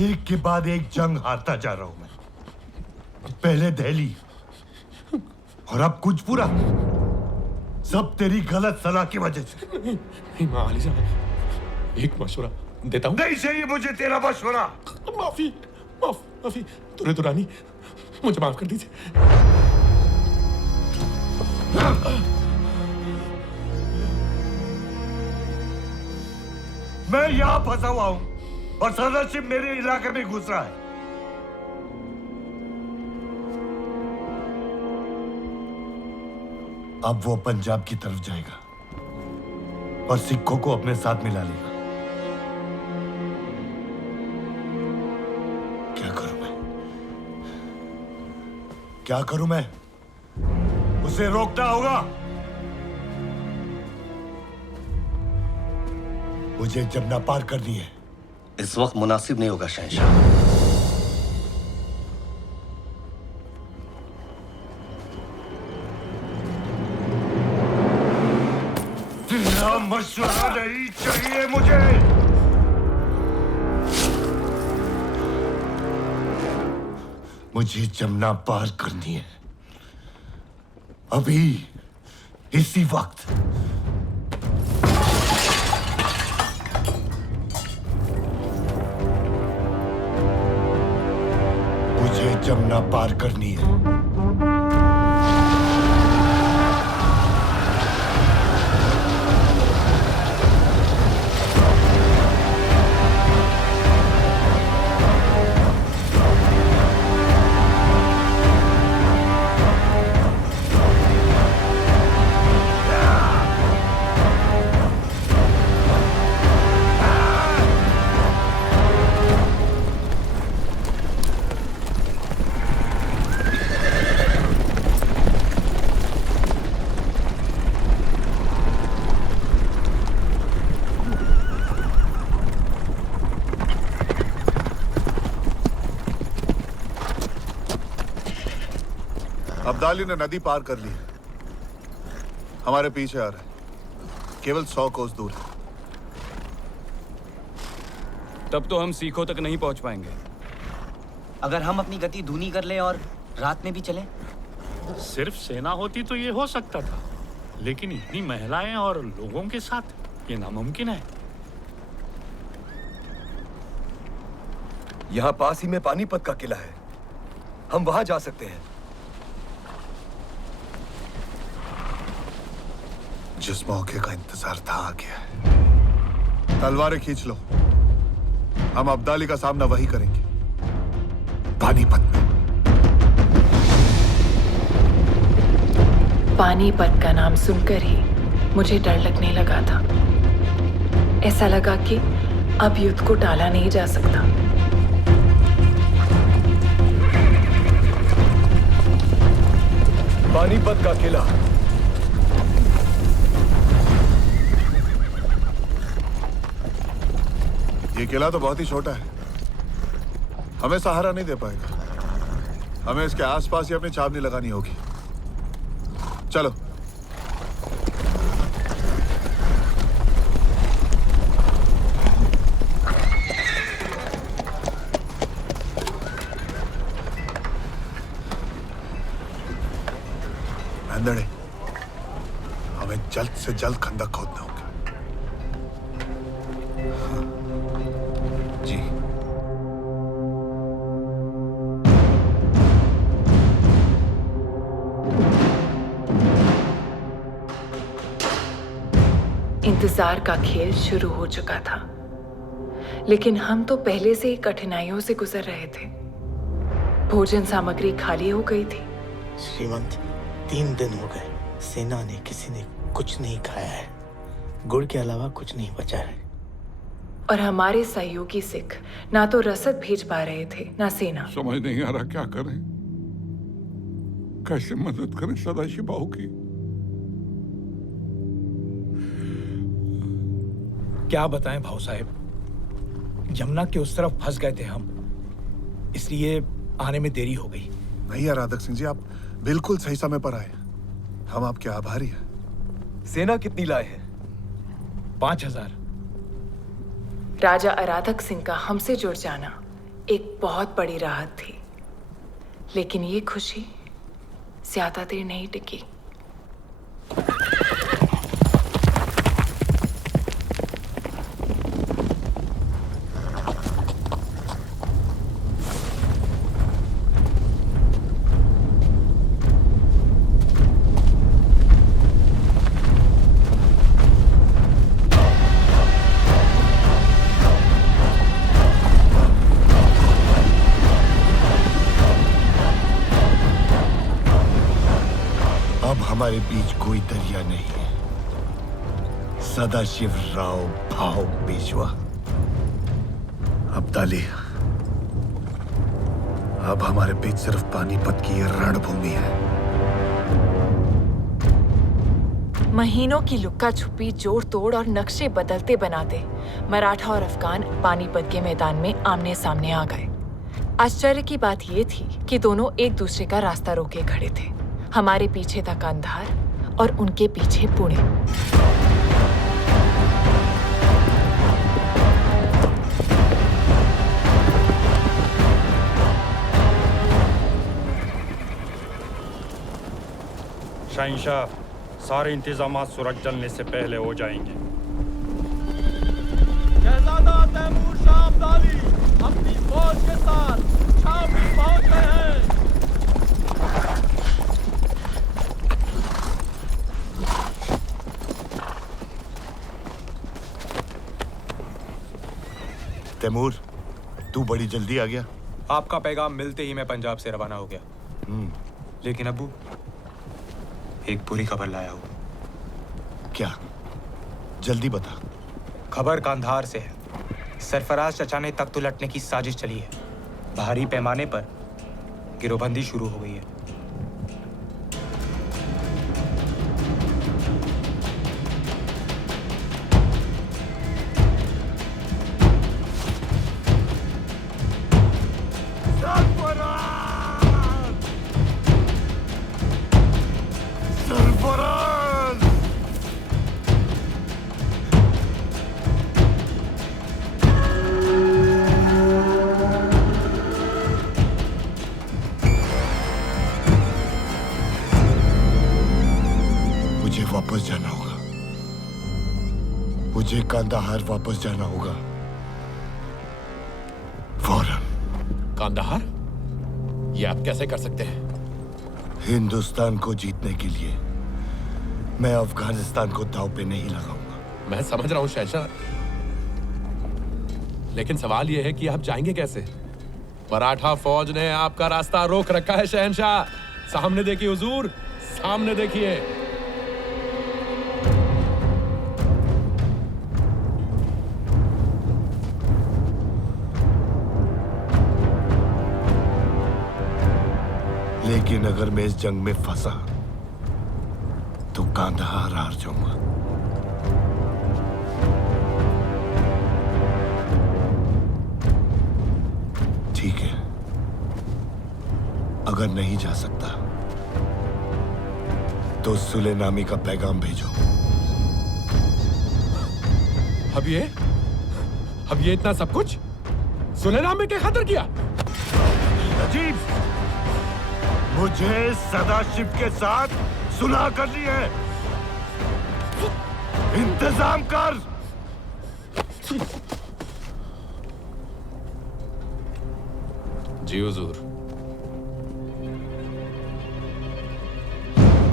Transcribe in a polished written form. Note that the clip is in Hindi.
एक के बाद एक जंग हारता जा रहा हूं मैं। पहले दिल्ली और अब कुछ पूरा, सब तेरी गलत सलाह की वजह से। नहीं माली साहब, एक मशवरा देता हूँ। नहीं चाहिए मुझे तेरा मशवरा। माफी तुरे दुरानी, मुझे माफ कर दीजिए। मैं यहां फंसा हुआ हूं और सदरशिप मेरे इलाके में घुस रहा है। अब वो पंजाब की तरफ जाएगा और सिखों को अपने साथ मिला लेगा। क्या करूं मैं? उसे रोकना होगा। मुझे जमुना पार करनी है। इस वक्त मुनासिब नहीं होगा शहंशाह। तेरा मशवरा नहीं चाहिए मुझे। मुझे जमुना पार करनी है, अभी, इसी वक्त। मुझे जमुना पार करनी है। अब्दाली ने नदी पार कर ली, हमारे पीछे आ रहा है, केवल 100 कोस दूर है। तब तो हम सीखों तक नहीं पहुंच पाएंगे। अगर हम अपनी गति धीमी कर लें और रात में भी चलें? सिर्फ सेना होती तो ये हो सकता था, लेकिन इतनी महिलाएं और लोगों के साथ ये नामुमकिन है। यहाँ पास ही में पानीपत का किला है, हम वहां जा सकते हैं। जिस मौके का इंतजार था आ गया है। तलवारें खींच लो, हम अब्दाली का सामना वही करेंगे, पानीपत में। पानीपत का नाम सुनकर ही मुझे डर लगने लगा था। ऐसा लगा कि अब युद्ध को टाला नहीं जा सकता। पानीपत का किला। ये किला तो बहुत ही छोटा है, हमें सहारा नहीं दे पाएगा। हमें इसके आसपास ही अपनी छावनी लगानी होगी। चलो। अंधड़े, हमें जल्द से जल्द खंदक खोदना होगा। जी। इंतजार का खेल शुरू हो चुका था, लेकिन हम तो पहले से ही कठिनाइयों से गुजर रहे थे। भोजन सामग्री खाली हो गई थी। श्रीमंत, 3 दिन हो गए, सेना ने किसी ने कुछ नहीं खाया है। गुड़ के अलावा कुछ नहीं बचा है। और हमारे सहयोगी सिख ना तो रसद भेज पा रहे थे, ना सेना। समझ नहीं आ रहा क्या करें, कैसे मदद करें सदाशिव बाहू की। क्या बताएं भाऊ साहब, जमुना के उस तरफ फंस गए थे हम, इसलिए आने में देरी हो गई। नहीं यार राधक सिंह जी, आप बिल्कुल सही समय पर आए। हम आपके आभारी हैं। सेना कितनी लाए हैं? 5000। राजा अराधक सिंह का हमसे जुड़ जाना एक बहुत बड़ी राहत थी, लेकिन ये खुशी ज्यादा देर नहीं टिकी। अब हमारे बीच कोई दरिया नहीं है। सदाशिव राव भाव पेशवा। अब्दाली, अब हमारे बीच सिर्फ पानीपत की ये रणभूमि है। महीनों की लुक्का छुपी, जोड़ तोड़ और नक्शे बदलते बनाते मराठा और अफगान पानीपत के मैदान में आमने सामने आ गए। आश्चर्य की बात ये थी कि दोनों एक दूसरे का रास्ता रोके खड़े थे। हमारे पीछे था कांधार और उनके पीछे पुणे। शहंशाह, सारे इंतजामात सूरज जलने से पहले हो जाएंगे। शहजादा तैमूर शाह अब्दाली अपनी फौज के साथ छावनी पहुंच गए हैं। तैमूर, तू बड़ी जल्दी आ गया। आपका पैगाम मिलते ही मैं पंजाब से रवाना हो गया। लेकिन अब्बू, एक बुरी खबर लाया हूं। क्या? जल्दी बता। खबर कांधार से है। सरफराज चचा ने तख्त उलटने की साजिश चली है। भारी पैमाने पर गिरोहबंदी शुरू हो गई है। मुझे वापस जाना होगा। मुझे कांदाहार वापस जाना होगा फौरन। कांदाहार? ये आप कैसे कर सकते हैं? हिंदुस्तान को जीतने के लिए मैं अफगानिस्तान को दांव पे नहीं लगाऊंगा। मैं समझ रहा हूं शहंशाह, लेकिन सवाल यह है कि आप जाएंगे कैसे? मराठा फौज ने आपका रास्ता रोक रखा है शहंशाह। सामने देखिए हुजूर, सामने देखिए। लेकिन अगर मैं इस जंग में फंसा तो कांदाहार हार जाऊंगा। ठीक है, अगर नहीं जा सकता तो सुलेनामी का पैगाम भेजो। अब ये इतना सब कुछ सुलेनामी के खातिर किया? अजीब, मुझे सदाशिव के साथ सुलह करनी है। इंतजाम कर। जी हुजूर।